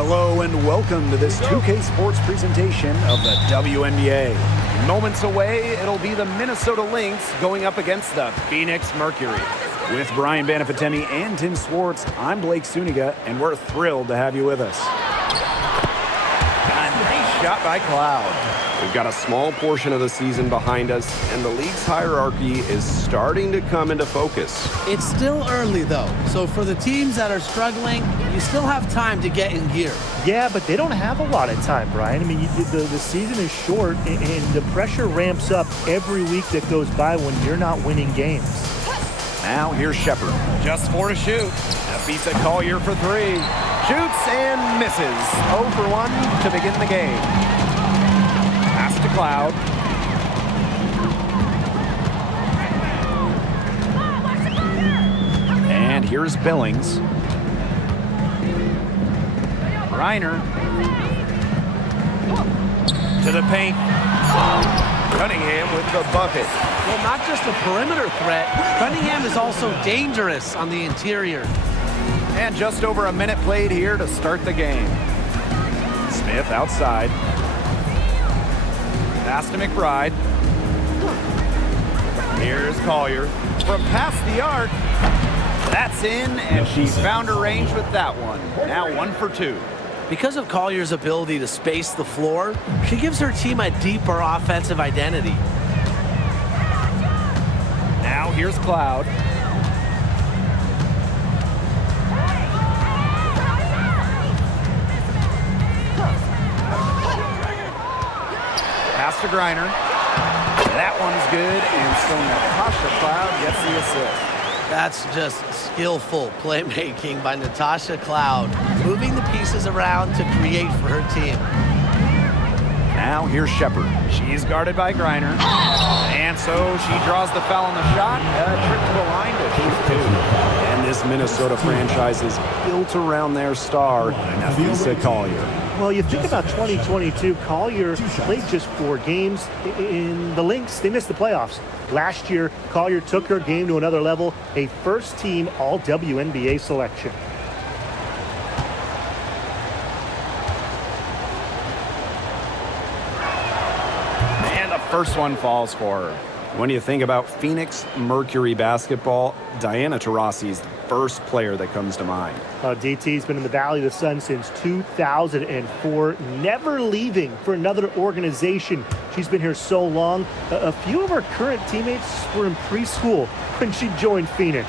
Hello and welcome to this 2K Sports presentation of the WNBA. Moments away, it'll be the Minnesota Lynx going up against the Phoenix Mercury. With Brian Banafitemi and Tim Swartz, I'm Blake Suniga, and we're thrilled to have you with us. A nice shot by Cloud. We've got a small portion of the season behind us, and the league's hierarchy is starting to come into focus. It's still early, though, so for the teams that are struggling, you still have time to get in gear. Yeah, but they don't have a lot of time, Brian. I mean, the season is short, and the pressure ramps up every week that goes by when you're not winning games. Now here's Shepard. Just 4 to shoot. Afisa Collier for 3. Shoots and misses. 0 for 1 to begin the game. Pass to Cloud. And here's Billings. Reiner. To the paint. Cunningham with the bucket. Well, not just a perimeter threat, Cunningham is also dangerous on the interior. And just over a minute played here to start the game. Smith outside. Pass to McBride. Here's Collier. From past the arc. That's in, and she found her range with that one. Now 1 for 2. Because of Collier's ability to space the floor, she gives her team a deeper offensive identity. Now here's Cloud. Pass to Griner. That one's good, and so Natasha Cloud gets the assist. That's just skillful playmaking by Natasha Cloud, moving the pieces around to create for her team. Now here's Shepard. She's guarded by Griner. And so she draws the foul on the shot. A trip to the line to shoot 2. And this Minnesota franchise is built around their star, Afisa Collier. Well, you think about 2022, Collier played just 4 games. In the Lynx, they missed the playoffs. Last year, Collier took her game to another level, a first-team All-WNBA selection. And the first one falls for her. When you think about Phoenix Mercury basketball, Diana Taurasi is the first player that comes to mind. DT's been in the Valley of the Sun since 2004, never leaving for another organization. She's been here so long. A few of her current teammates were in preschool when she joined Phoenix.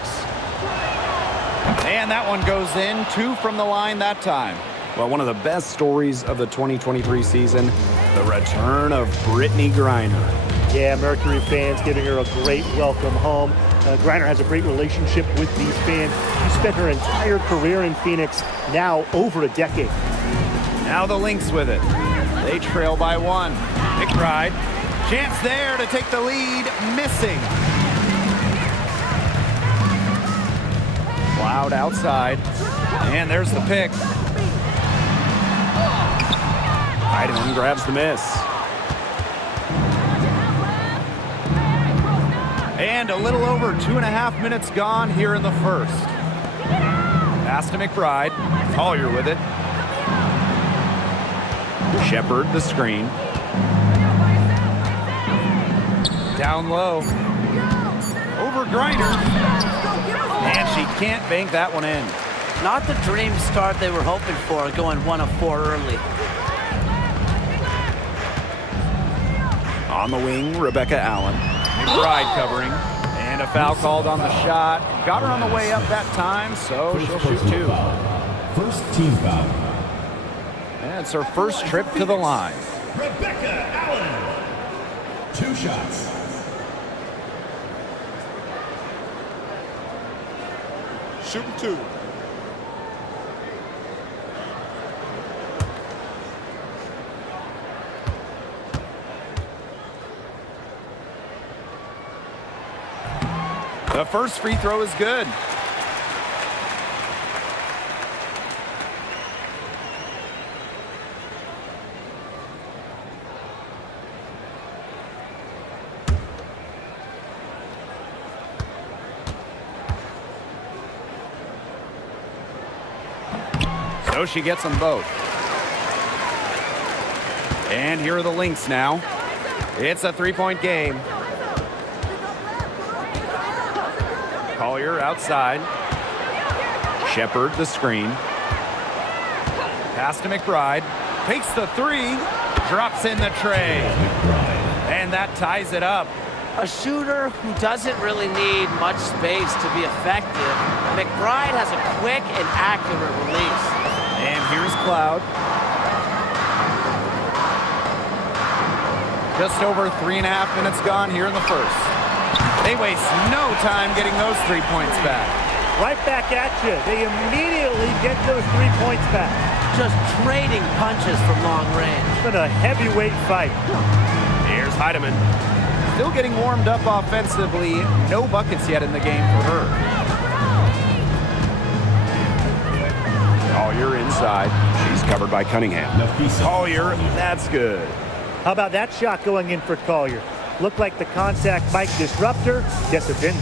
And that one goes in. 2 from the line that time. Well, one of the best stories of the 2023 season, the return of Brittney Griner. Yeah, Mercury fans giving her a great welcome home. Griner has a great relationship with these fans. She spent her entire career in Phoenix, now over a decade. Now the Lynx with it. They trail by 1. McBride. Chance there to take the lead. Missing. Cloud outside. And there's the pick. Heidemann grabs the miss. And a little over 2.5 minutes gone here in the first. Pass to McBride. Collier with it. Shepard the screen. Down low. Over Griner. And she can't bank that one in. Not the dream start they were hoping for, going 1 of 4 early. On the wing, Rebecca Allen. McBride covering. And a foul called on the shot. Got her on the way up that time, so she'll shoot 2. First team foul. And it's her first trip to the line. Rebecca Allen. 2 shots. Shooting 2. The first free throw is good. So she gets them both. And here are the Lynx now. It's a three-point game. Collier outside. Shepard the screen. Pass to McBride. Takes the three. Drops in the tray. And that ties it up. A shooter who doesn't really need much space to be effective. McBride has a quick and accurate release. And here's Cloud. Just over 3.5 minutes gone here in the first. They waste no time getting those 3 points back. Right back at you. They immediately get those 3 points back. Just trading punches from long range. It's been a heavyweight fight. Here's Heidemann. Still getting warmed up offensively. No buckets yet in the game for her. Collier inside. She's covered by Cunningham. Collier, that's good. How about that shot going in for Collier? Looked like the contact might disrupt her. Guess it didn't.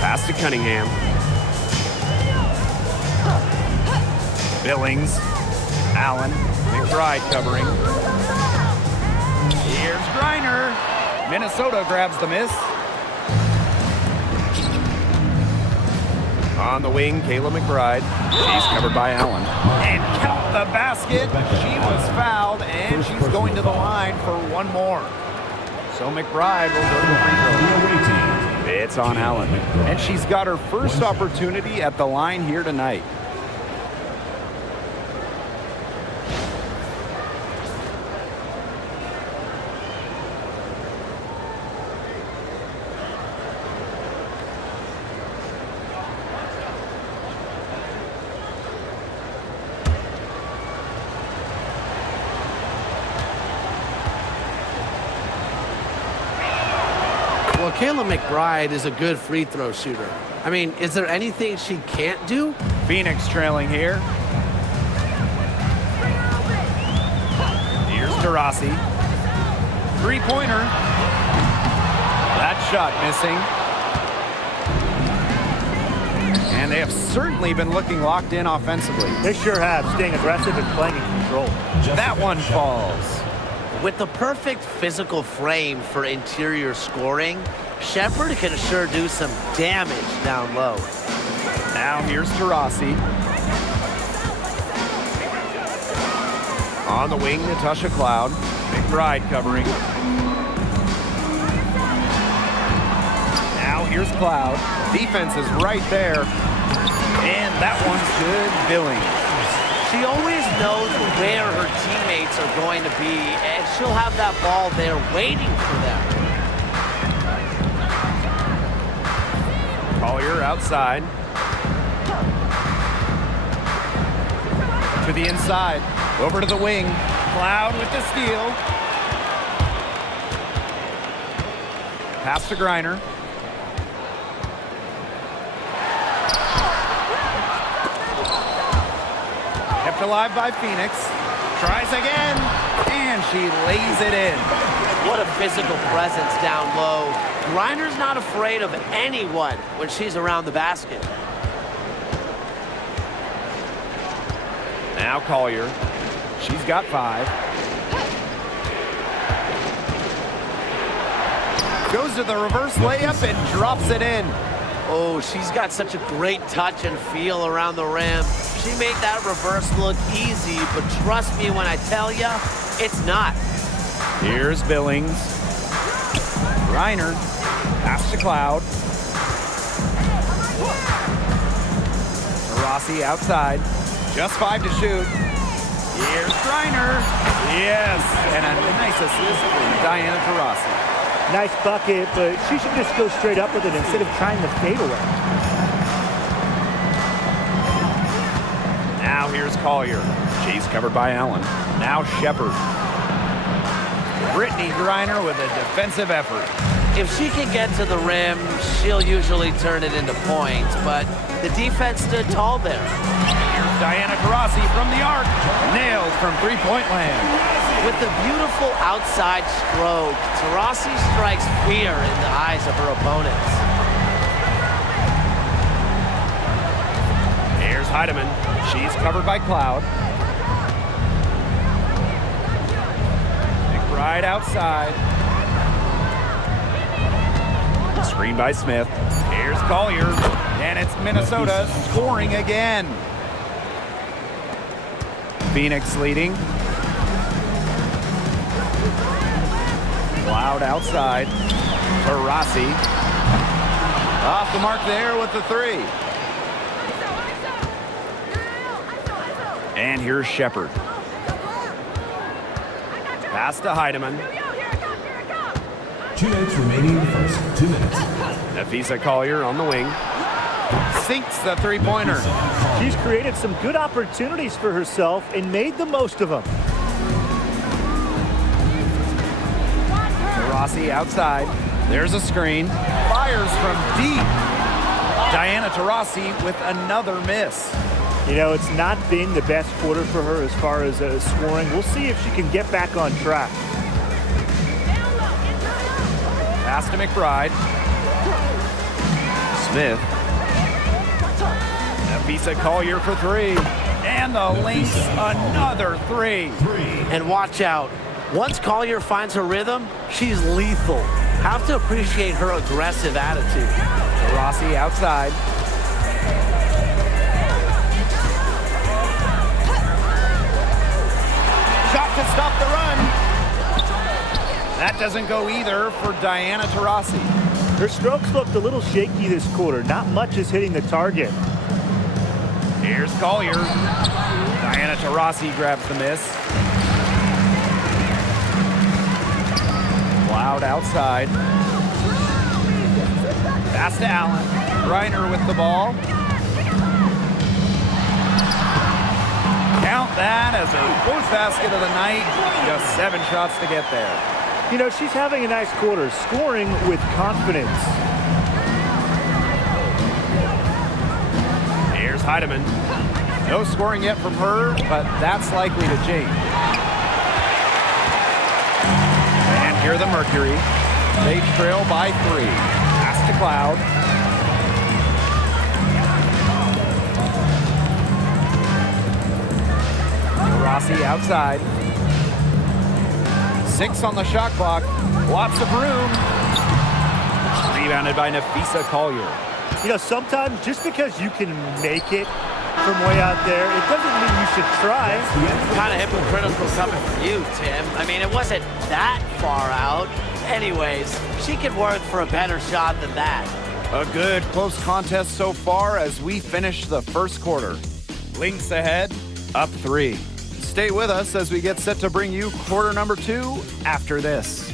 Pass to Cunningham. Billings. Allen. McBride covering. Here's Griner. Minnesota grabs the miss. On the wing, Kayla McBride. She's covered by Allen. And count the basket. She was fouled, and she's going to the line for one more. So McBride will go to the free throw. It's on Allen. And she's got her first opportunity at the line here tonight. Well, Kayla McBride is a good free throw shooter. I mean, is there anything she can't do? Phoenix trailing here. Here's DeRossi. Three-pointer. That shot missing. And they have certainly been looking locked in offensively. They sure have, staying aggressive and playing in control. That one falls. With the perfect physical frame for interior scoring, Shepard can sure do some damage down low. Now here's DeRossi. On the wing, Natasha Cloud. McBride covering. Now here's Cloud. Defense is right there. And that one's good. Billings. She always knows where her teammates are going to be, and she'll have that ball there waiting for them. Collier outside. To the inside. Over to the wing. Cloud with the steal. Pass to Griner. Kept alive by Phoenix. Tries again. And she lays it in. What a physical presence down low. Griner's not afraid of anyone when she's around the basket. Now Collier. She's got 5. Goes to the reverse layup and drops it in. Oh, she's got such a great touch and feel around the rim. She made that reverse look easy, but trust me when I tell you, it's not. Here's Billings. Griner. Pass to Cloud. Rossi outside. Just 5 to shoot. Here's Griner. Yes, and a nice assist from Diana Taurasi. Nice bucket, but she should just go straight up with it instead of trying to fade away. Now here's Collier. She's covered by Allen. Now Shepard. Brittany Griner with a defensive effort. If she can get to the rim, she'll usually turn it into points, but the defense stood tall there. Here's Diana Taurasi from the arc. Nailed from three-point land. With the beautiful outside stroke, Taurasi strikes fear in the eyes of her opponents. Here's Heidemann. She's covered by Cloud. McBride outside. Screen by Smith. Here's Collier. And it's Minnesota scoring again. Phoenix leading. Cloud outside. Taurasi. Off the mark there with the three. And here's Shepard. Pass to Heidemann. 2 minutes remaining in the first. 2 minutes. Nafisa Collier on the wing. Sinks the three-pointer. She's created some good opportunities for herself and made the most of them. Taurasi outside. There's a screen. Fires from deep. Diana Taurasi with another miss. You know, it's not been the best quarter for her as far as scoring. We'll see if she can get back on track. Pass to McBride. Smith. Nafisa Collier for three. And the Lynx, another three. And watch out. Once Collier finds her rhythm, she's lethal. Have to appreciate her aggressive attitude. Rossi outside. Shot to stop the run. That doesn't go either for Diana Taurasi. Her strokes looked a little shaky this quarter. Not much is hitting the target. Here's Collier. Diana Taurasi grabs the miss. Cloud outside. Pass to Allen. Reiner with the ball. Count that as her fourth basket of the night. Just 7 shots to get there. You know, she's having a nice quarter, scoring with confidence. Here's Heidemann. No scoring yet from her, but that's likely to change. And here the Mercury. They trail by 3. Pass to Cloud. Rossi outside. 6 on the shot clock. Lots of room. Rebounded by Nafisa Collier. You know, sometimes just because you can make it from way out there, it doesn't mean you should try. Kind of hypocritical coming from you, Tim. I mean, it wasn't that far out. Anyways, she could work for a better shot than that. A good close contest so far as we finish the first quarter. Lynx ahead, up 3. Stay with us as we get set to bring you quarter number 2 after this.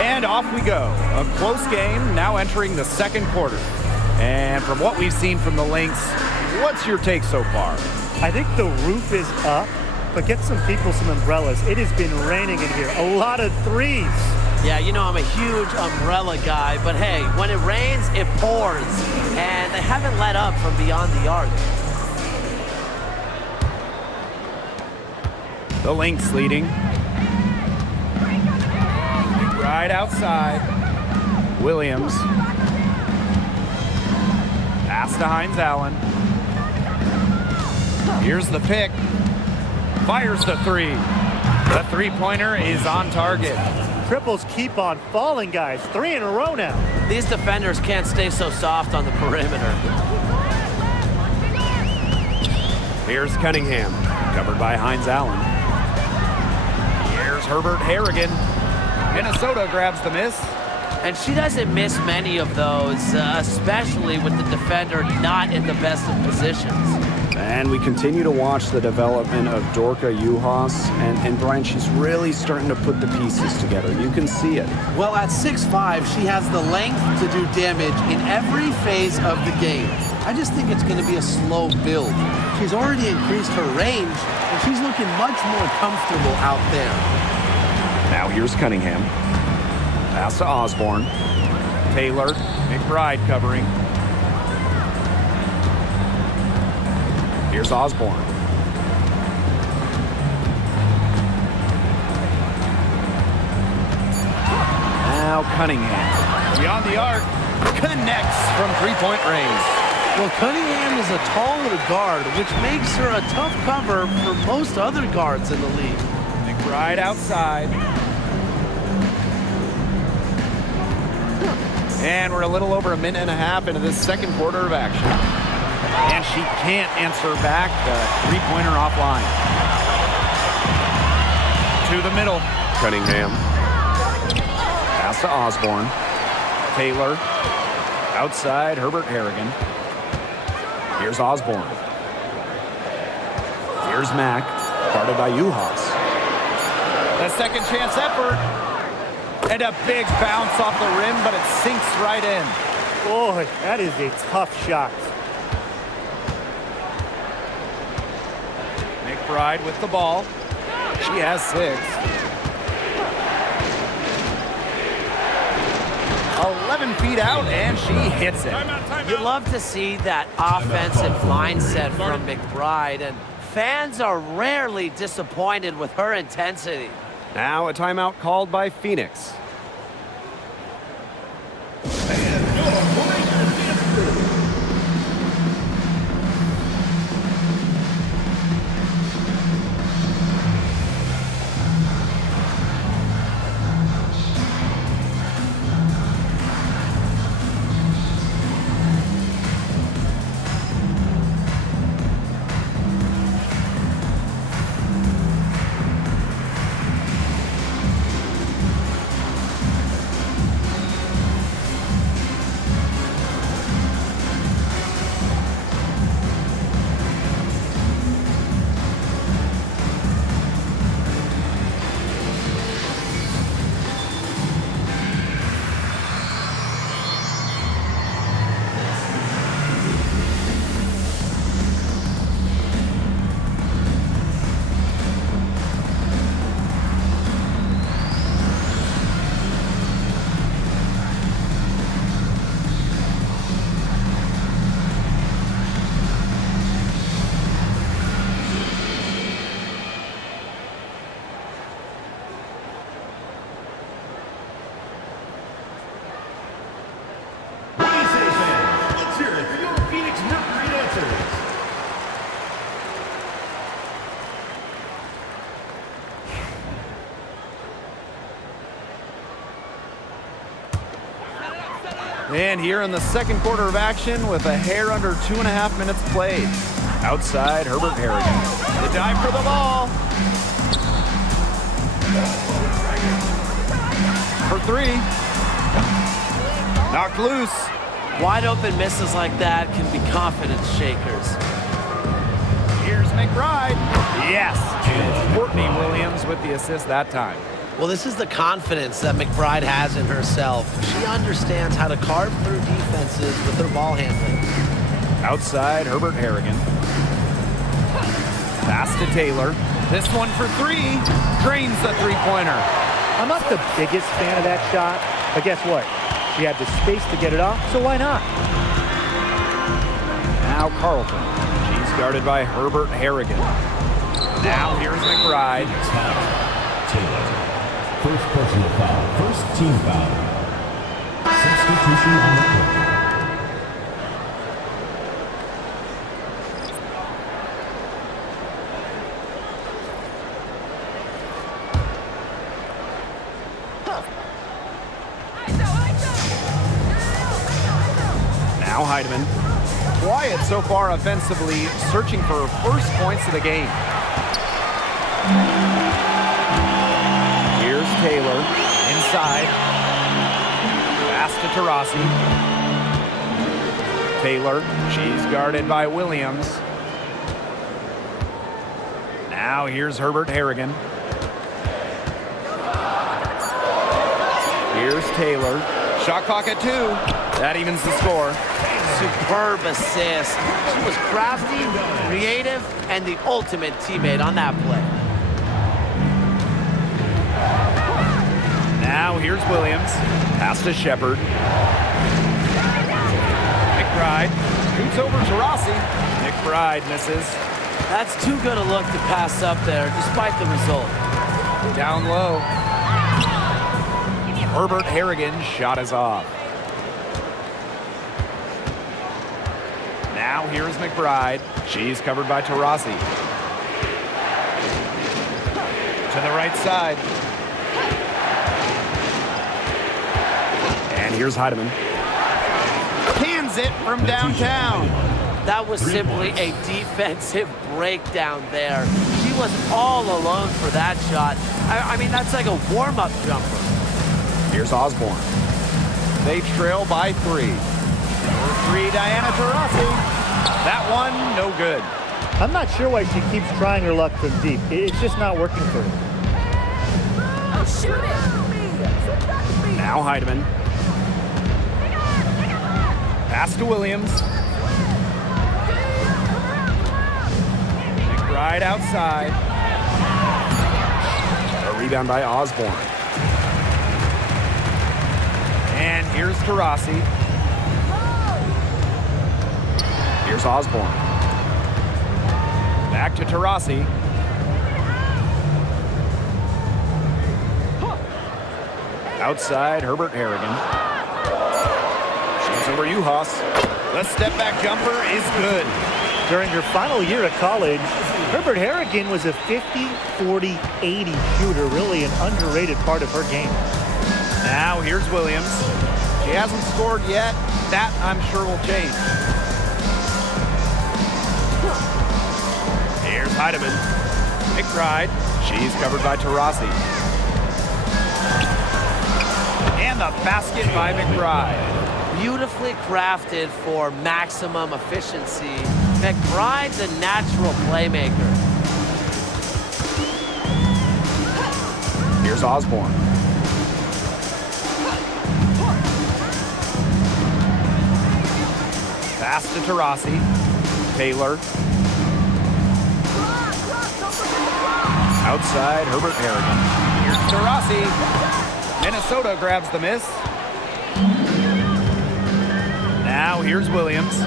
And off we go. A close game now entering the second quarter. And from what we've seen from the Lynx, what's your take so far? I think the roof is up, but get some people some umbrellas. It has been raining in here. A lot of threes. Yeah, you know I'm a huge umbrella guy, but hey, when it rains, it pours. And they haven't let up from beyond the arc. The Lynx leading. Right outside. Williams. Pass to Hines Allen. Here's the pick. Fires the 3. The three-pointer is on target. Triples keep on falling, guys. 3 in a row now. These defenders can't stay so soft on the perimeter. Here's Cunningham, covered by Hines Allen. Here's Herbert Harrigan. Minnesota grabs the miss. And she doesn't miss many of those, especially with the defender not in the best of positions. And we continue to watch the development of Dorka Juhas, and Brian, she's really starting to put the pieces together. You can see it. Well, at 6'5", she has the length to do damage in every phase of the game. I just think it's going to be a slow build. She's already increased her range, and she's looking much more comfortable out there. Now here's Cunningham. Pass to Osborne. Taylor, McBride covering. Here's Osborne. Now Cunningham. Beyond the arc. Connects from three-point range. Well, Cunningham is a taller guard, which makes her a tough cover for most other guards in the league. McBride outside. And we're a little over a minute and a half into this second quarter of action. And she can't answer back the three-pointer offline. To the middle. Cunningham. Pass to Osborne. Taylor. Outside, Herbert Harrigan. Here's Osborne. Here's Mack, guarded by Juhas. The second chance effort. And a big bounce off the rim, but it sinks right in. Boy, that is a tough shot. McBride with the ball. She has 6. 11 feet out, and she hits it. You love to see that offensive mindset from McBride, and fans are rarely disappointed with her intensity. Now a timeout called by Phoenix. And here in the second quarter of action with a hair under 2.5 minutes played. Outside, Herbert Harrigan. The dive for the ball. For 3. Knocked loose. Wide open misses like that can be confidence shakers. Here's McBride. Yes. And Courtney Williams with the assist that time. Well, this is the confidence that McBride has in herself. She understands how to carve through defenses with her ball handling. Outside, Herbert Harrigan. Pass to Taylor. This one for 3. Drains the three-pointer. I'm not the biggest fan of that shot, but guess what? She had the space to get it off, so why not? Now Carlton. She's guarded by Herbert Harrigan. Now here's McBride. Taylor. First personal foul. First team foul. Substitution on the court. Now Heidemann. Quiet so far offensively, searching for first points of the game. Here's Taylor inside. Pass to Taurasi. Taylor, she's guarded by Williams. Now here's Herbert Harrigan. Here's Taylor. Shot clock at 2. That evens the score. Superb assist. She was crafty, creative, and the ultimate teammate on that play. Now here's Williams. Pass to Shepard. McBride shoots over Taurasi. McBride misses. That's too good a look to pass up there, despite the result. Down low. Herbert Harrigan's shot is off. Now here's McBride. She's covered by Taurasi. To the right side. And here's Heidemann. Cans it from downtown. That was simply a defensive breakdown there. She was all alone for that shot. I mean, that's like a warm-up jumper. Here's Osborne. They trail by 3. Number 3, Diana Taurasi. That one, no good. I'm not sure why she keeps trying her luck from deep. It's just not working for her. Now Heidemann. Pass to Williams. McBride outside. A rebound by Osborne. And here's Taurasi. Here's Osborne. Back to Taurasi. Outside, Herbert Harrigan. Shoots over Uhas. The step-back jumper is good. During her final year at college, Herbert Harrigan was a 50-40-80 shooter, really an underrated part of her game. Now here's Williams. She hasn't scored yet. That, I'm sure, will change. Here's Heidemann. McBride. She's covered by Taurasi. And the basket by McBride. Beautifully crafted for maximum efficiency. McBride's a natural playmaker. Here's Osborne. Pass to Taurasi. Taylor. Outside, Herbert Harrigan. Here's Taurasi. Minnesota grabs the miss. Now here's Williams.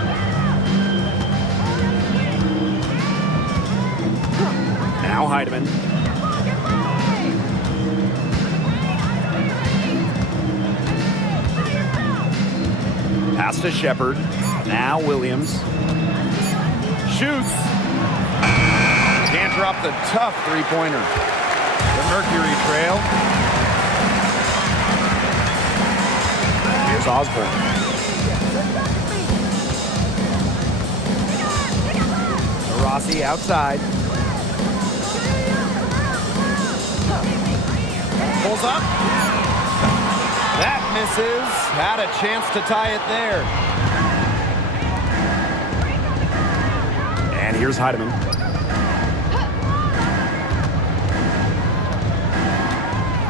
Now Heidemann. Pass to Shepard. Now Williams. Shoots. Can't drop the tough three-pointer. The Mercury trail. Here's Osborne. Taurasi outside. Pulls up. That misses. Had a chance to tie it there. And here's Heidemann.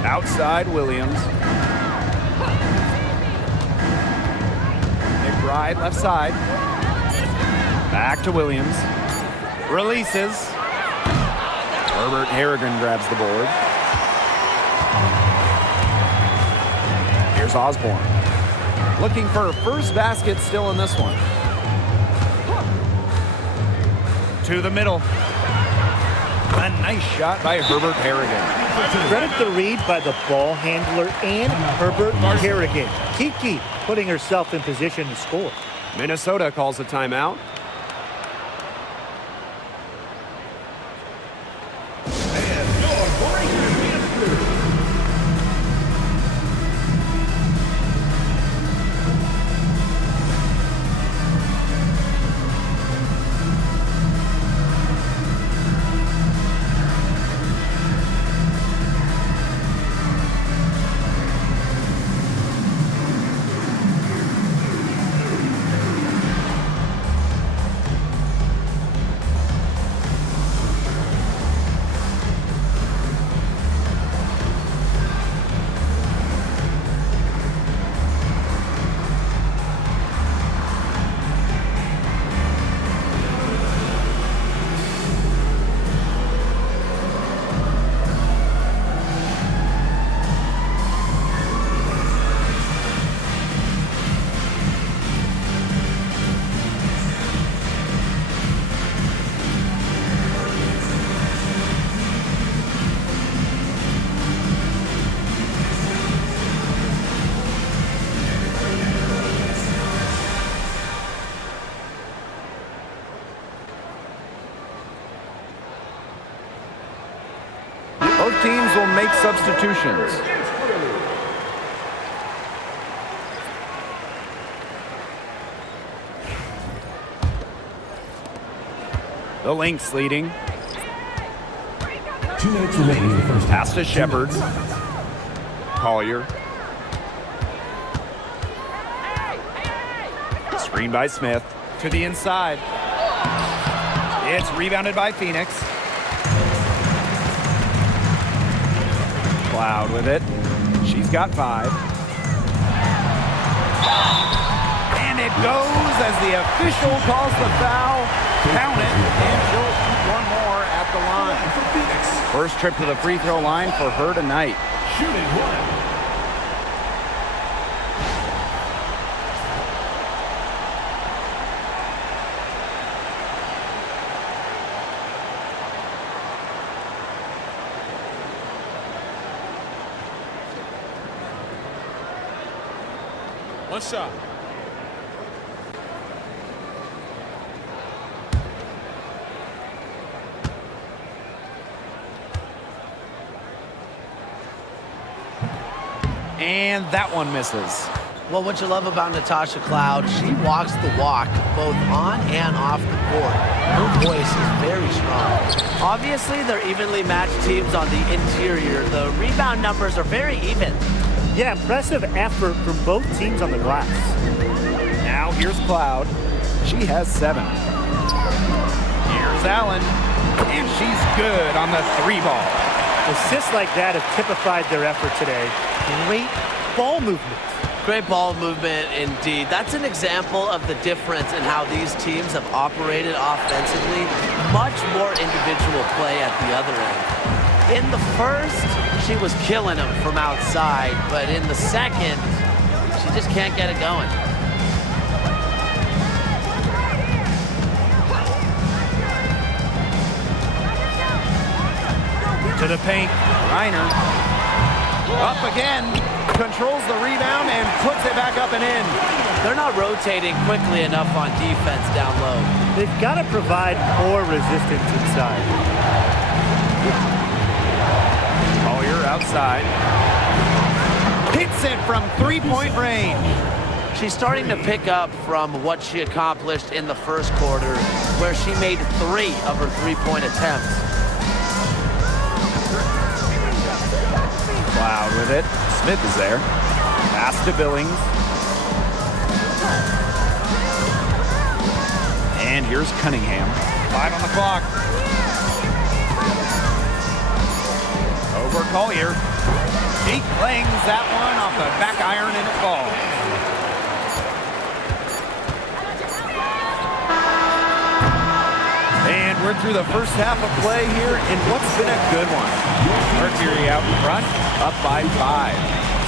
Outside Williams. McBride left side. Back to Williams. Releases. Herbert Harrigan grabs the board. Here's Osborne. Looking for her first basket still in this one. To the middle. A nice shot by Herbert Harrigan. Credit the read by the ball handler and Herbert Harrigan. Kiki putting herself in position to score. Minnesota calls a timeout. teams will make substitutions. The Lynx leading. 2 minutes remaining in the first half. Pass to Shepard. Collier. Screen by Smith. To the inside. It's rebounded by Phoenix. Cloud with it. She's got 5. And it goes as the official calls the foul. Count it, and she'll shoot one more at the line. First trip to the free throw line for her tonight. Shooting 1. One shot. And that one misses. Well, what you love about Natasha Cloud, she walks the walk both on and off the court. Her voice is very strong. Obviously, they're evenly matched teams on the interior. The rebound numbers are very even. Yeah, impressive effort from both teams on the glass. Now here's Cloud. She has 7. Here's Allen. And she's good on the 3 ball. Assists like that have typified their effort today. Great ball movement. Great ball movement indeed. That's an example of the difference in how these teams have operated offensively. Much more individual play at the other end. In the first, she was killing them from outside, but in the second, she just can't get it going. To the paint, Reiner. Up again, controls the rebound and puts it back up and in. They're not rotating quickly enough on defense down low. They've got to provide more resistance inside. Collier outside. Hits it from 3-point range. She's starting to pick up from what she accomplished in the first quarter, where she made 3 of her 3-point attempts. Cloud with it. Smith is there. Pass to Billings. And here's Cunningham. 5 on the clock. Over Collier. He clangs that one off the back iron and it falls. And we're through the first half of play here in what's been a good one. Mercury out in front, up by 5.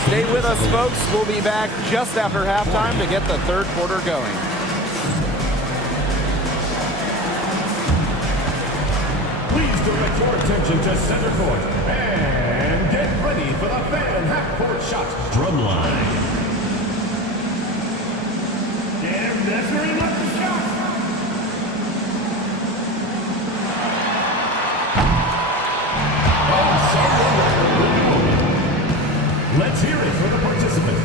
Stay with us, folks. We'll be back just after halftime to get the third quarter going. Please direct your attention to center court and get ready for the fan half-court shot. Drumline. And that's very much the shot. Let's hear it for the participants.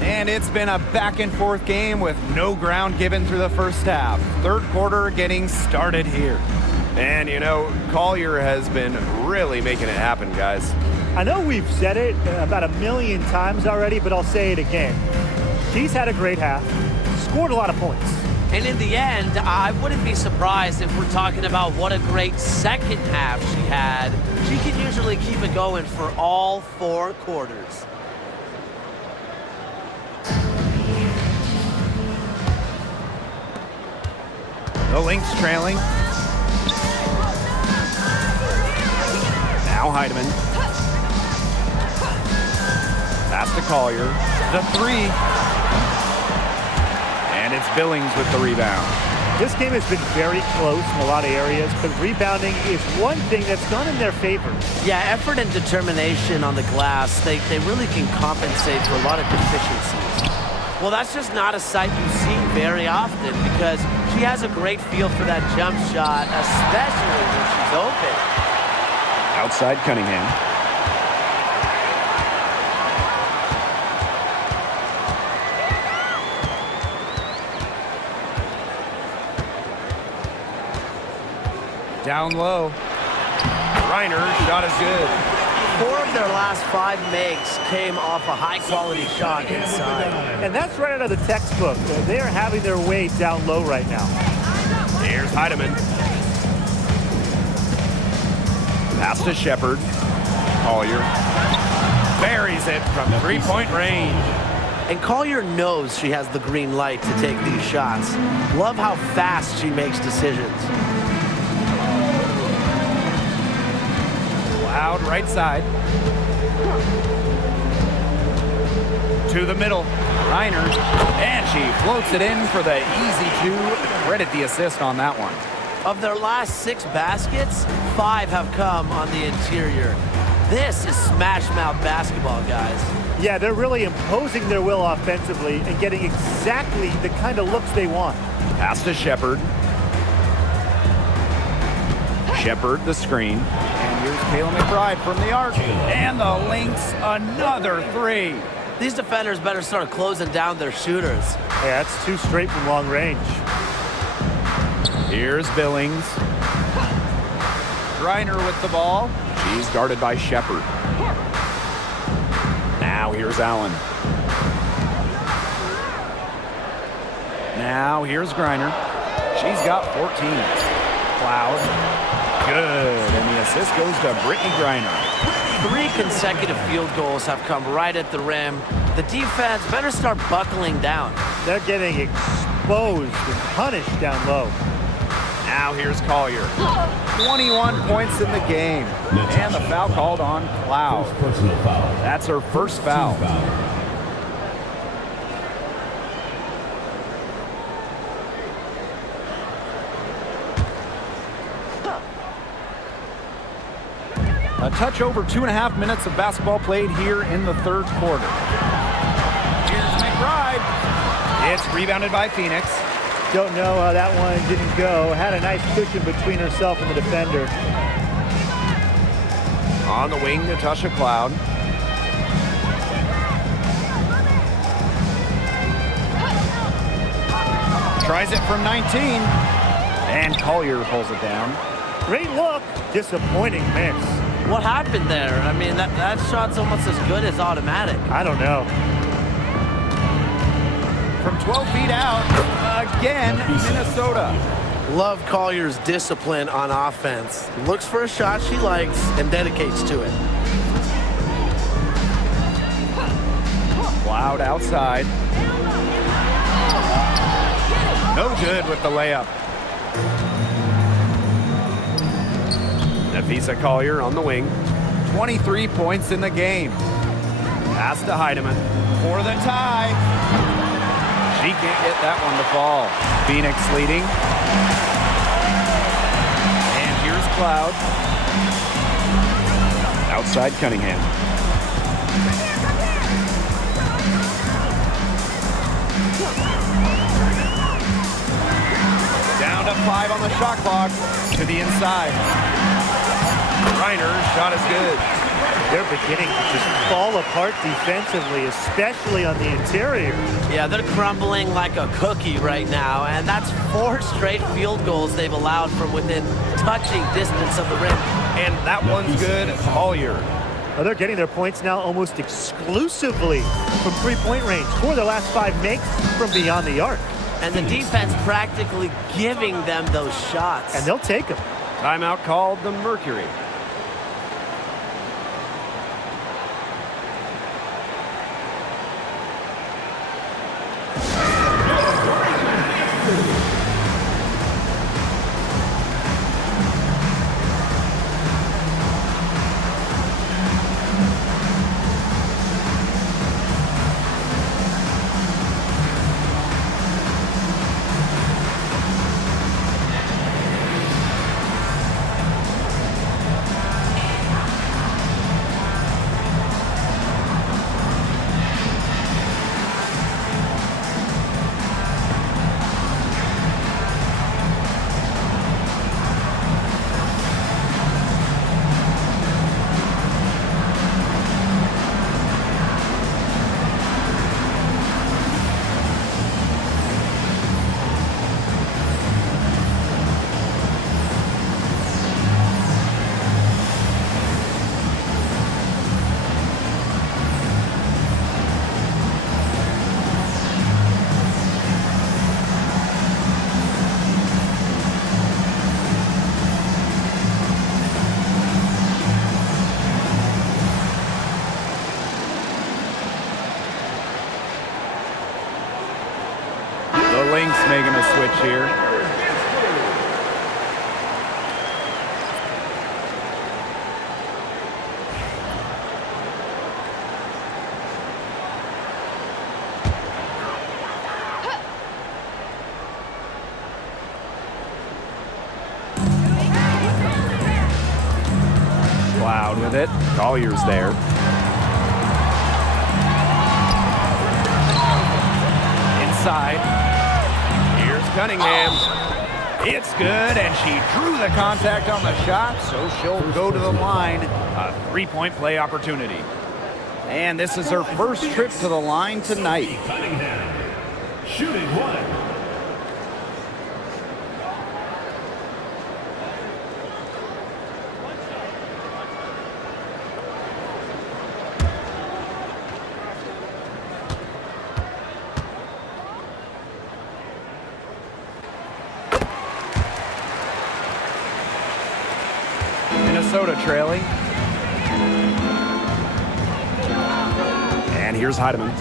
And it's been a back and forth game with no ground given through the first half. Third quarter getting started here. And you know, Collier has been really making it happen, guys. I know we've said it about 1 million times already, but I'll say it again. She's had a great half, scored a lot of points. And in the end, I wouldn't be surprised if we're talking about what a great second half she had. She can usually keep it going for all 4 quarters. The Lynx trailing. Now Heidemann. Pass to Collier. The 3. And it's Billings with the rebound. This game has been very close in a lot of areas, but rebounding is one thing that's gone in their favor. Yeah, effort and determination on the glass, they really can compensate for a lot of deficiencies. Well, that's just not a sight you see very often because she has a great feel for that jump shot, especially when she's open. Outside Cunningham. Down low. Reiner's shot is good. 4 of their last 5 makes came off a high-quality shot inside. And that's right out of the textbook. They are having their way down low right now. Here's Heidemann. Pass to Shepard. Collier buries it from 3-point range. And Collier knows she has the green light to take these shots. Love how fast she makes decisions. Loud right side. To the middle. Reiner. And she floats it in for the easy 2. Credit the assist on that one. Of their last 6 baskets, 5 have come on the interior. This is smash-mouth basketball, guys. Yeah, they're really imposing their will offensively and getting exactly the kind of looks they want. Pass to Shepard. Shepard the screen. And here's Kayla McBride from the arc. And the Lynx, another 3. These defenders better start closing down their shooters. Yeah, that's 2 straight from long range. Here's Billings. Reiner with the ball. She's guarded by Shepard. Now here's Allen. Now here's Greiner. She's got 14. Cloud. Good. And the assist goes to Brittany Greiner. 3 consecutive field goals have come right at the rim. The defense better start buckling down. They're getting exposed and punished down low. Now here's Collier. 21 points in the game. And the foul called on Cloud. Personal foul. That's her first foul. A touch over 2.5 minutes of basketball played here in the 3rd quarter. Here's McBride. It's rebounded by Phoenix. Don't know how that one didn't go. Had a nice cushion between herself and the defender. On the wing, Natasha Cloud. Tries it from 19. And Collier pulls it down. Great look. Disappointing miss. What happened there? I mean, that shot's almost as good as automatic. I don't know. From 12 feet out, again, Minnesota. Love Collier's discipline on offense. Looks for a shot she likes and dedicates to it. Cloud outside. No good with the layup. Nafisa Collier on the wing. 23 points in the game. Pass to Heidemann for the tie. She can't get that one to fall. Phoenix leading. And here's Cloud. Outside Cunningham. Down to 5 on the shot clock. To the inside. Reiner's shot is good. They're beginning to just fall apart defensively, especially on the interior. Yeah, they're crumbling like a cookie right now, and that's 4 straight field goals they've allowed from within touching distance of the rim. And that one's good. Collier. Well, they're getting their points now almost exclusively from three-point range. 4 of their last 5 makes from beyond the arc. And the defense practically giving them those shots. And they'll take them. Timeout called the Mercury. The Lynx making a switch here. Cloud with it. Collier's there. Inside. Here's Cunningham. It's good, and she drew the contact on the shot, so she'll go to the line. A three-point play opportunity. And this is her first trip to the line tonight. Cunningham, shooting 1. Minnesota trailing. And here's Heidemann.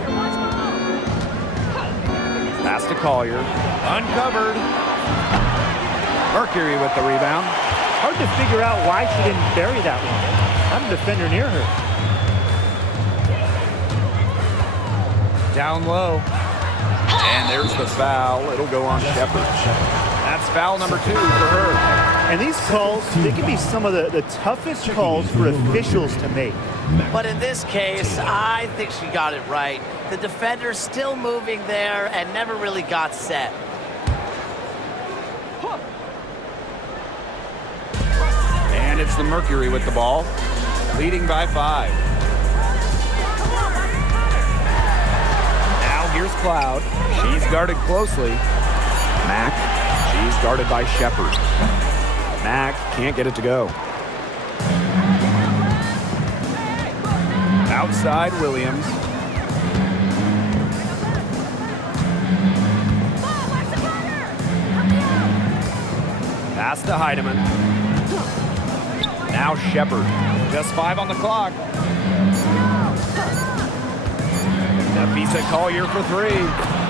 Pass to Collier. Uncovered. Mercury with the rebound. Hard to figure out why she didn't bury that one. Not a defender near her. Down low. And there's the foul. It'll go on Shepard. That's foul number 2 for her. And these calls, they can be some of the toughest calls for officials to make. But in this case, I think she got it right. The defender's still moving there and never really got set. And it's the Mercury with the ball, leading by 5. Now here's Cloud. She's guarded closely. Mack, she's guarded by Shepard. Mack can't get it to go. Outside Williams. Pass to Heidemann. Now Shepard. Just 5 on the clock. Nafisa Collier for 3.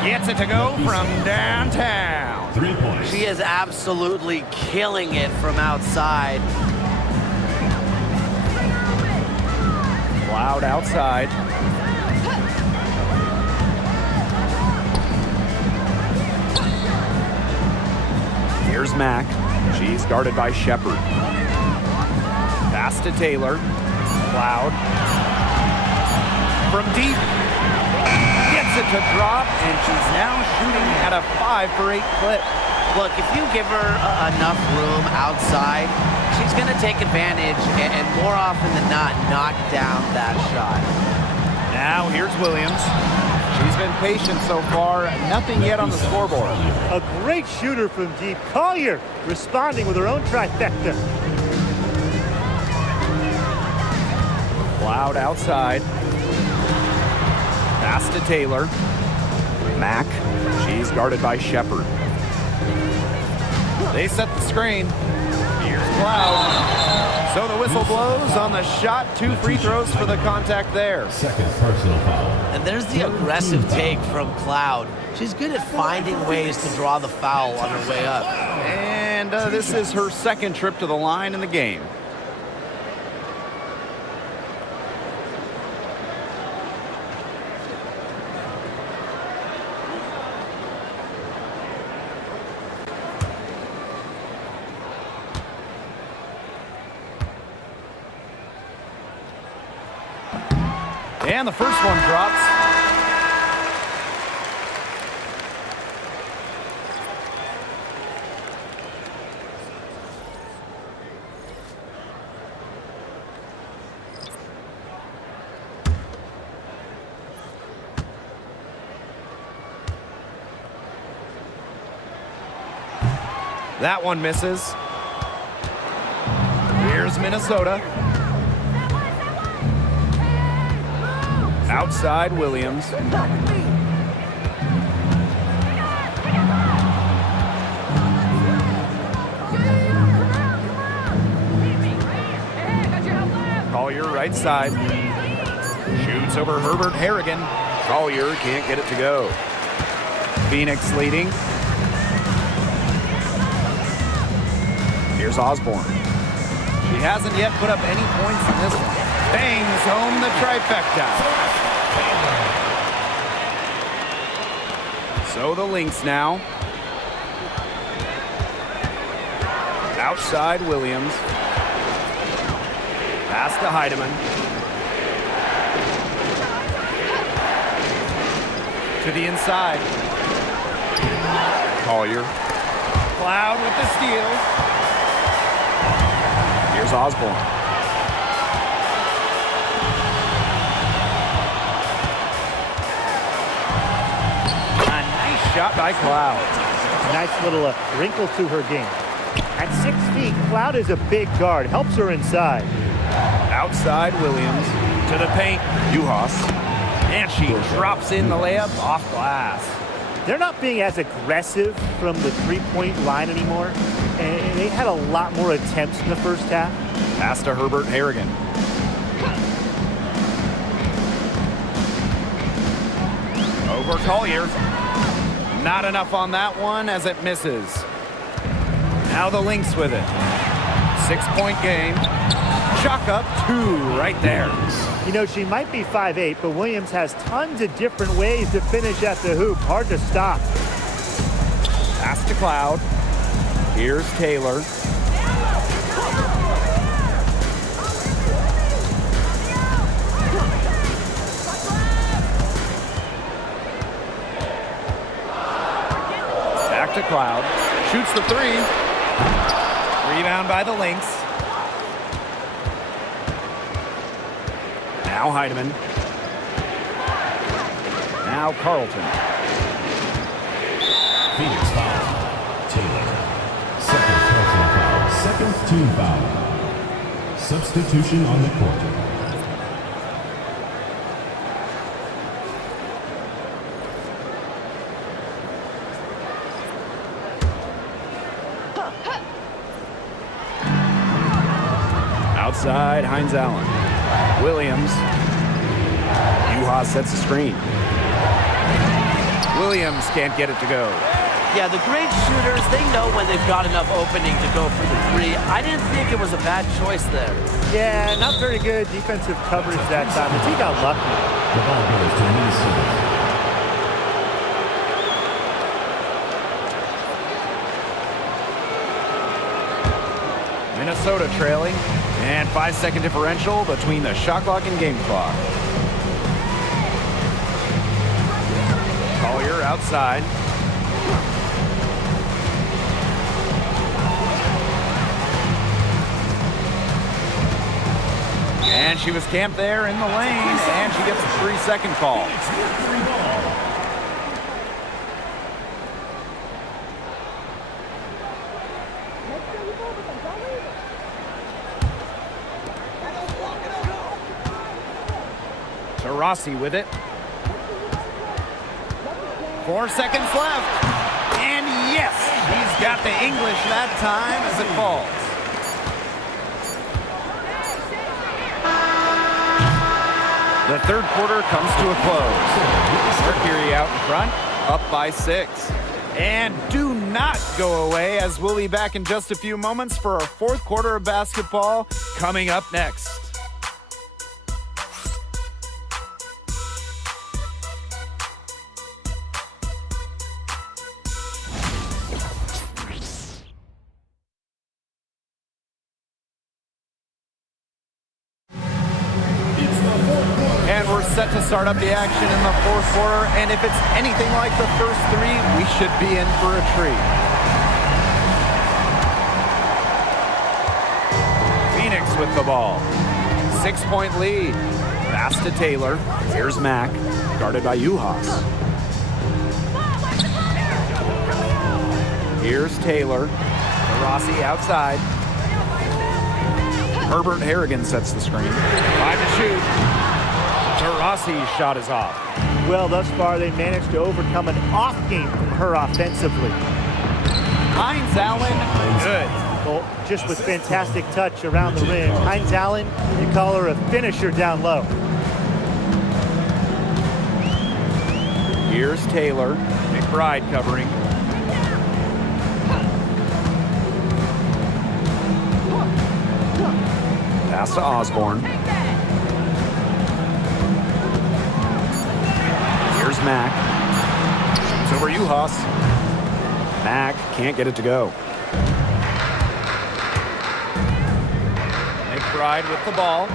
Gets it to go from downtown. 3 points. She is absolutely killing it from outside. Cloud outside. Here's Mack. She's guarded by Shepard. Pass to Taylor. Cloud. From deep. Gets it to drop, and she's now shooting at a 5 for 8 clip. Look, if you give her enough room outside, she's going to take advantage and more often than not knock down that shot. Now here's Williams. She's been patient so far. Nothing yet on the scoreboard. A great shooter from deep. Collier responding with her own trifecta. Cloud outside. Pass to Taylor. Mack. She's guarded by Shepard. They set the screen. Here's Cloud. So the whistle blows on the shot. 2 free throws for the contact there. Second personal foul. And there's the aggressive take from Cloud. She's good at finding ways to draw the foul on her way up. And this is her second trip to the line in the game. And the first one drops. That one misses. Here's Minnesota. Outside Williams. Collier right side. Shoots over Herbert Harrigan. Collier can't get it to go. Phoenix leading. Here's Osborne. She hasn't yet put up any points in this one. Bangs home the trifecta. So the Lynx now. Outside Williams. Pass to Heidemann. To the inside. Collier. Cloud with the steal. Here's Osborne. Shot by Cloud. Nice little wrinkle to her game. At 6 feet, Cloud is a big guard. Helps her inside. Outside Williams. To the paint. Juhas. And she drops in the layup off glass. They're not being as aggressive from the three-point line anymore. And they had a lot more attempts in the first half. Pass to Herbert Harrigan. Over Collier. Not enough on that one as it misses. Now the Lynx with it. 6-point game. Chalk up 2 right there. You know, she might be 5'8", but Williams has tons of different ways to finish at the hoop. Hard to stop. Pass to Cloud. Here's Taylor. To Cloud. Shoots the 3. Rebound by the Lynx. Now Heidemann. Now Carlton. Phoenix foul. Taylor. Second personal foul. Second team foul. Substitution on the court. Outside, Hines Allen. Williams. Juhas sets the screen. Williams can't get it to go. Yeah, the great shooters, they know when they've got enough opening to go for the 3. I didn't think it was a bad choice there. Yeah, not very good defensive coverage that time. The team got lucky. The ball goes to Minnesota. Minnesota trailing, and 5-second differential between the shot clock and game clock. Collier outside. And she was camped there in the lane, and she gets a 3-second call. Taurasi with it. 4 seconds left. And yes, he's got the English that time as it falls. The third quarter comes to a close. Mercury out in front, up by 6. And do not go away, as we'll be back in just a few moments for our fourth quarter of basketball coming up next. And we're set to start up the action in the fourth quarter, and if it's anything like the first 3, we should be in for a treat. Phoenix with the ball. 6-point lead. Pass to Taylor. Here's Mack, guarded by Juhas. Here's Taylor. Rossi outside. Herbert Harrigan sets the screen. 5 to shoot. Taurasi's shot is off. Well, thus far, they managed to overcome an off game from her offensively. Hines Allen, good. Well, just with fantastic touch around the rim. Hines Allen, you call her a finisher down low. Here's Taylor. McBride covering. Pass to Osborne. Here's Mack. It's over Juhas. Mack can't get it to go. McBride with the ball.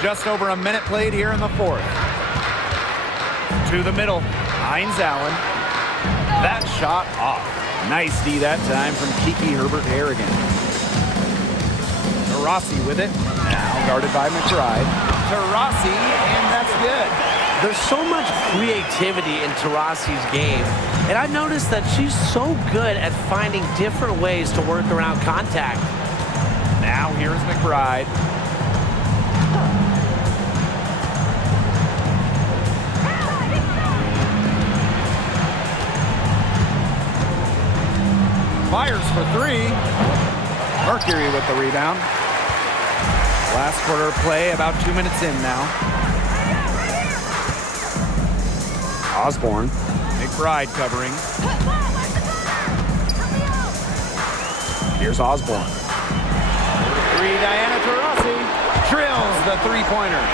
Just over a minute played here in the fourth. To the middle. Hines Allen. That shot off. Nice D that time from Kiki Herbert Harrigan. Taurasi with it. Now guarded by McBride. Taurasi, and that's good. There's so much creativity in Taurasi's game, and I've noticed that she's so good at finding different ways to work around contact. Now here's McBride. Fires for 3. Mercury with the rebound. Last quarter play, about 2 minutes in now. Osborne. McBride covering. Here's Osborne. 3, Diana Taurasi drills the three-pointer.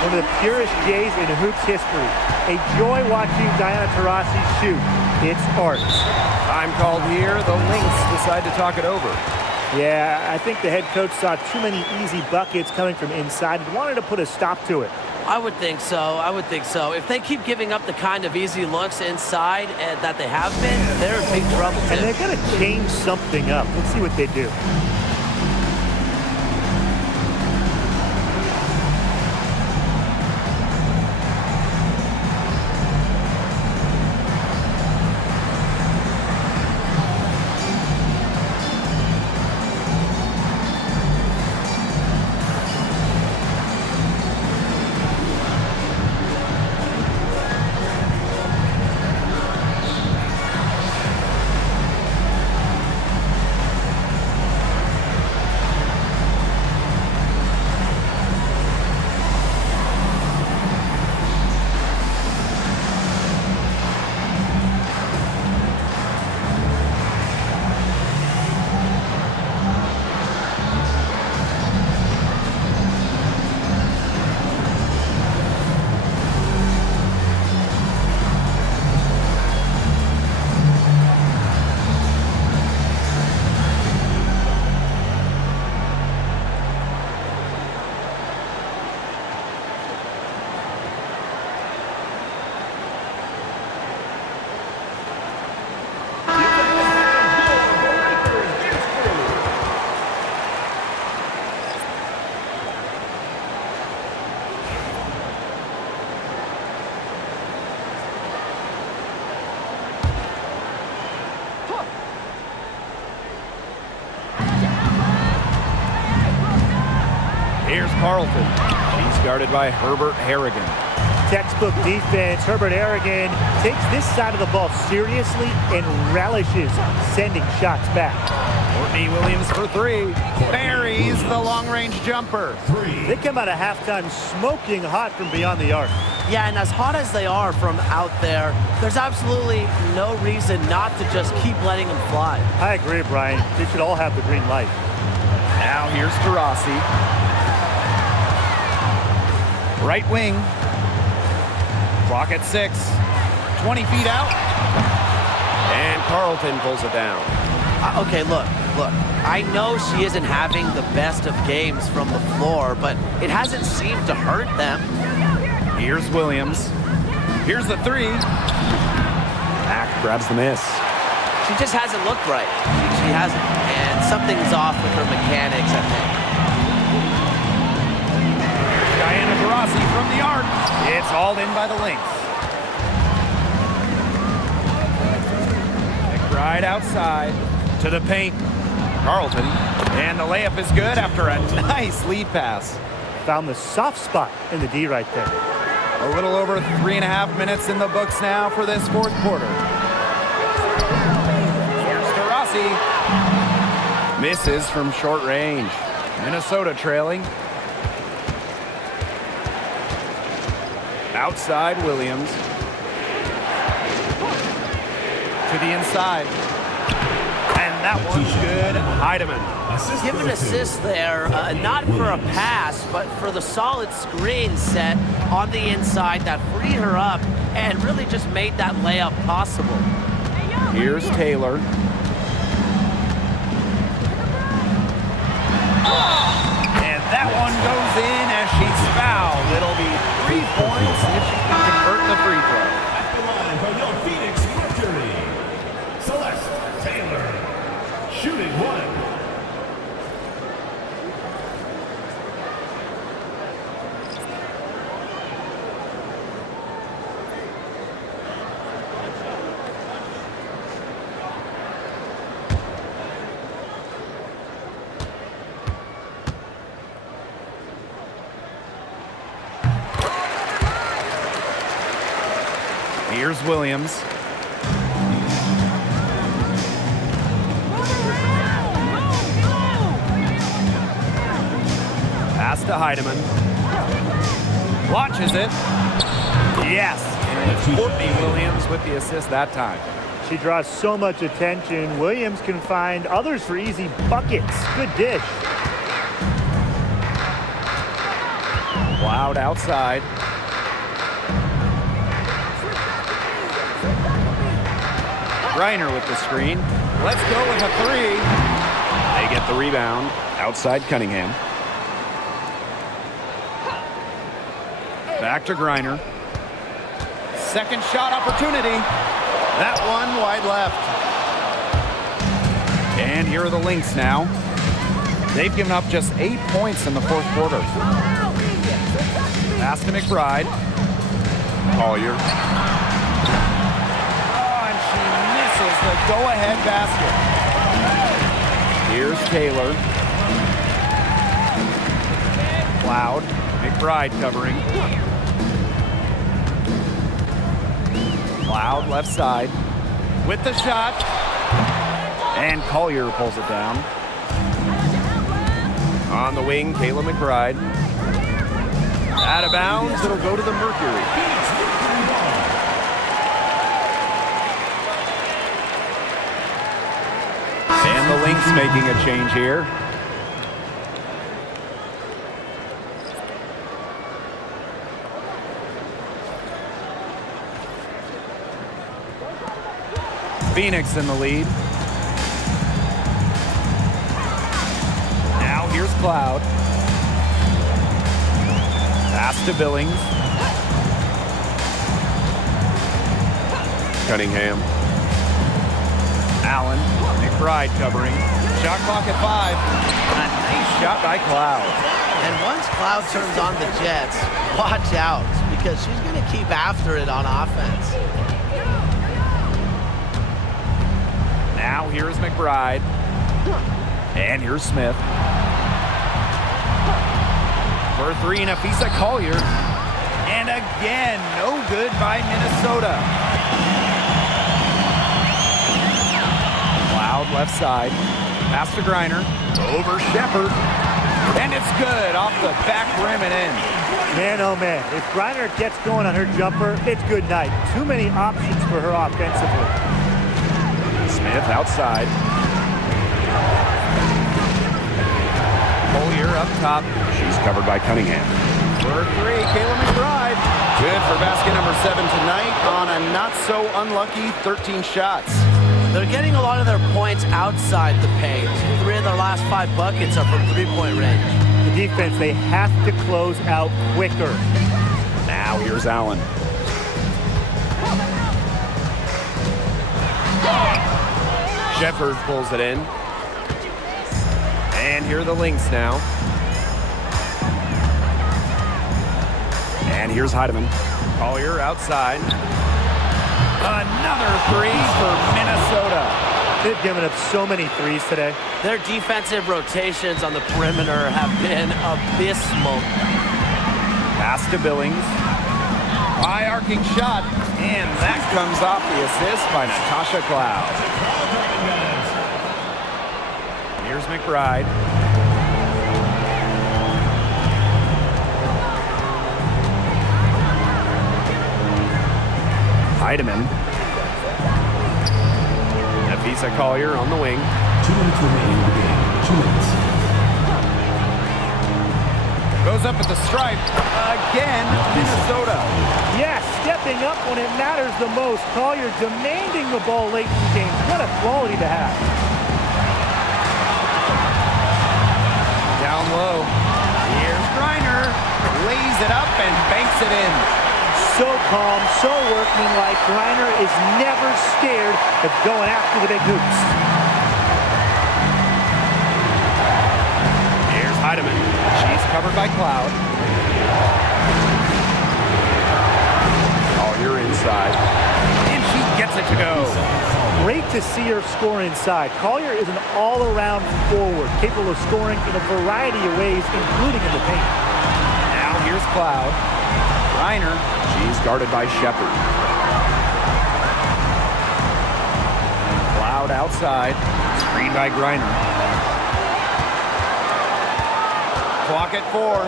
One of the purest Jays in hoops history. A joy watching Diana Taurasi shoot. It's art. Time called here. The Lynx decide to talk it over. Yeah, I think the head coach saw too many easy buckets coming from inside and wanted to put a stop to it. I would think so. I would think so. If they keep giving up the kind of easy looks inside that they have been, they're in big trouble. And they're going to change something up. Let's see what they do. Here's Carlton. She's guarded by Herbert Harrigan. Textbook defense. Herbert Harrigan takes this side of the ball seriously and relishes sending shots back. Courtney Williams for three. Buries the long-range jumper. They come out of halftime smoking hot from beyond the arc. Yeah, and as hot as they are from out there, there's absolutely no reason not to just keep letting them fly. I agree, Brian. They should all have the green light. Now here's Taurasi. Right wing. Clock at 6. 20 feet out. And Carlton pulls it down. Okay, look. I know she isn't having the best of games from the floor, but it hasn't seemed to hurt them. Here's Williams. Here's the three. Mack grabs the miss. She just hasn't looked right. She hasn't. And something's off with her mechanics, I think. Diana Taurasi from the arc. It's hauled in by the Lynx. McBride outside to the paint. Carlton. And the layup is good after a nice lead pass. Found the soft spot in the D right there. A little over 3.5 minutes in the books now for this fourth quarter. Here's Taurasi. Misses from short range. Minnesota trailing. Outside Williams. To the inside. And that one's good. Heidemann. Give an assist there, not for a pass, but for the solid screen set on the inside that freed her up and really just made that layup possible. Here's Taylor. And that one goes in as she's fouled. It'll be 3 points if she can convert the free throw. At the line for your Phoenix Mercury, Celeste Taylor, shooting one. Here's Williams. Pass to Heidemann. Launches it. Yes. And it's Courtney Williams with the assist that time. She draws so much attention. Williams can find others for easy buckets. Good dish. Loud outside. Reiner with the screen. Let's go with a three. They get the rebound. Outside Cunningham. Back to Greiner. Second shot opportunity. That one wide left. And here are the Lynx now. They've given up just 8 points in the fourth quarter. Pass to McBride. Collier. The go-ahead basket. Here's Taylor. Cloud. McBride covering. Cloud left side. With the shot. And Collier pulls it down. On the wing, Kayla McBride. Out of bounds, it'll go to the Mercury. And the Lynx making a change here. Phoenix in the lead. Now here's Cloud. Pass to Billings. Cunningham. Allen. McBride covering. Shot clock at 5. A nice shot by Cloud. And once Cloud turns on the Jets, watch out, because she's going to keep after it on offense. Now here's McBride. And here's Smith. For three, Nafisa Collier. And again, no good by Minnesota. Cloud left side. Pass to Griner. Over Shepard. And it's good off the back rim and in. Man, oh man, if Griner gets going on her jumper, it's good night. Too many options for her offensively. Smith outside. Collier up top. She's covered by Cunningham. For three, Kayla McBride. Good for basket number 7 tonight on a not-so-unlucky 13 shots. They're getting a lot of their points outside the paint. 3 of their last 5 buckets are from three-point range. The defense, they have to close out quicker. Now here's Allen. Shepard pulls it in. And here are the Lynx now. And here's Heidemann. Collier outside. Another three for Minnesota. They've given up so many threes today. Their defensive rotations on the perimeter have been abysmal. Pass to Billings. High arcing shot. And that comes off the assist by Natasha Cloud. Here's McBride. Heidemann. Nafisa Collier on the wing. 2 minutes remaining in the game. 2 minutes. Goes up at the stripe. Again, Minnesota. Yes, stepping up when it matters the most. Collier demanding the ball late in games. What a quality to have. Down low. Here's Griner. Lays it up and banks it in. So calm, so workmanlike. Griner is never scared of going after the big hoops. Here's Heidemann. She's covered by Cloud. Collier inside. And she gets it to go. Great to see her score inside. Collier is an all-around forward, capable of scoring in a variety of ways, including in the paint. Now here's Cloud. Griner. She's guarded by Shepard. Cloud outside. Screen by Griner. Clock at 4.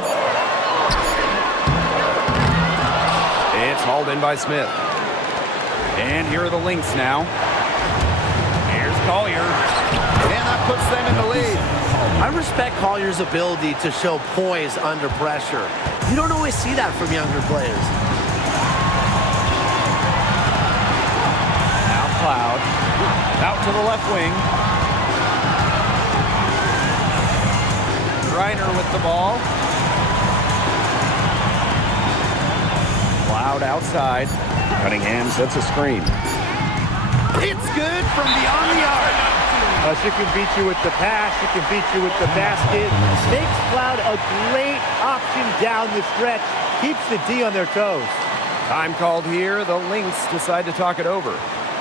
It's hauled in by Smith. And here are the Lynx now. Here's Collier. And that puts them in the lead. I respect Collier's ability to show poise under pressure. You don't always see that from younger players. Now Cloud. Out to the left wing. Griner with the ball. Cloud outside. Cunningham sets a screen. It's good from beyond the arc. She can beat you with the pass. She can beat you with the basket. Makes Cloud a great option down the stretch. Keeps the D on their toes. Time called here. The Lynx decide to talk it over.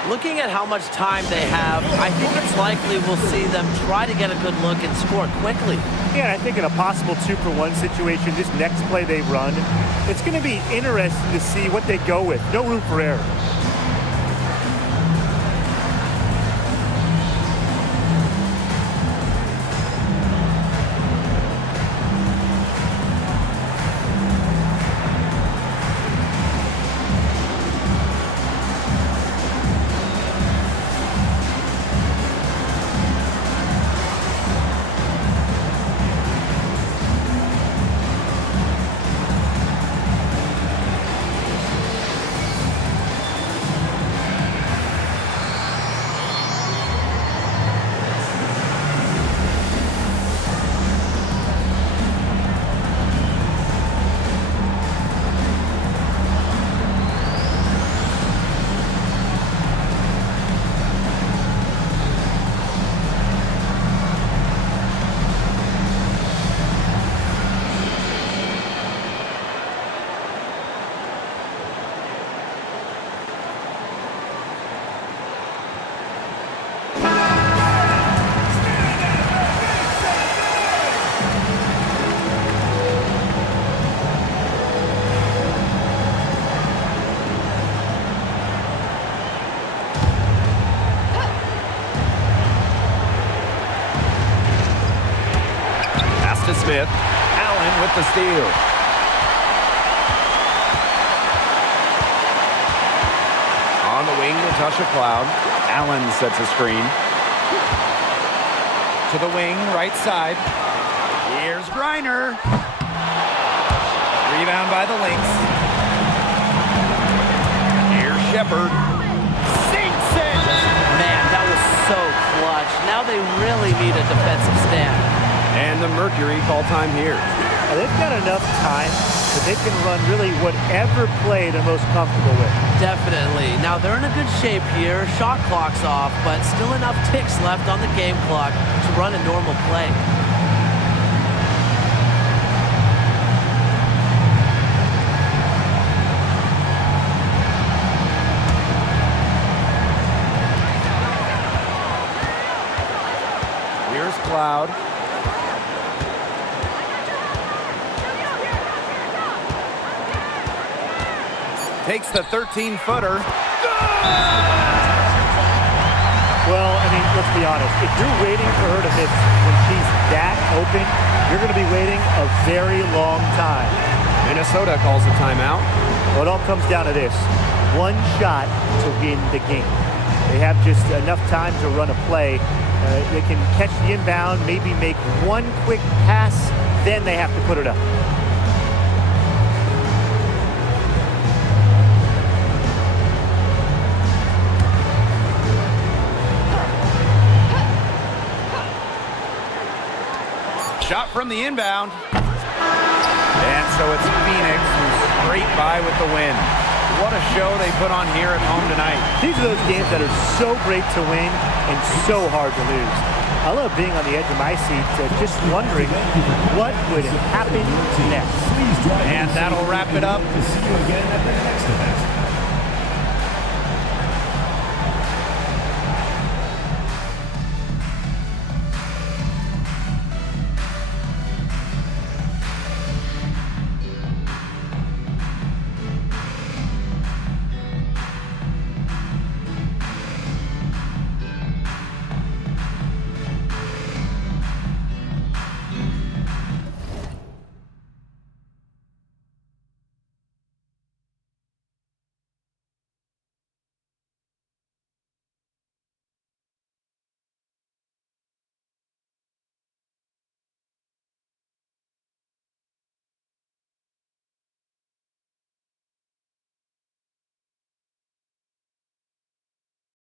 Looking at how much time they have, I think it's likely we'll see them try to get a good look and score quickly. Yeah, I think in a possible 2-for-1 situation, this next play they run, it's going to be interesting to see what they go with. No room for error. with the steal. On the wing, Natasha Cloud. Allen sets a screen. To the wing, right side. Here's Griner. Rebound by the Lynx. Here's Shepard. Sinks it! Man, that was so clutch. Now they really need a defensive stand. And the Mercury call time here. They've got enough time that they can run really whatever play they're most comfortable with. Definitely. Now they're in a good shape here. Shot clock's off, but still enough ticks left on the game clock to run a normal play. Here's Cloud. Takes the 13-footer. Well, I mean, let's be honest. If you're waiting for her to miss when she's that open, you're going to be waiting a very long time. Minnesota calls a timeout. Well, it all comes down to this. One shot to win the game. They have just enough time to run a play. They can catch the inbound, maybe make one quick pass, then they have to put it up. Shot from the inbound. And so it's Phoenix who's straight by with the win. What a show they put on here at home tonight. These are those games that are so great to win and so hard to lose. I love being on the edge of my seat, just wondering what would happen next. And that'll wrap it up. To see you again at the next event.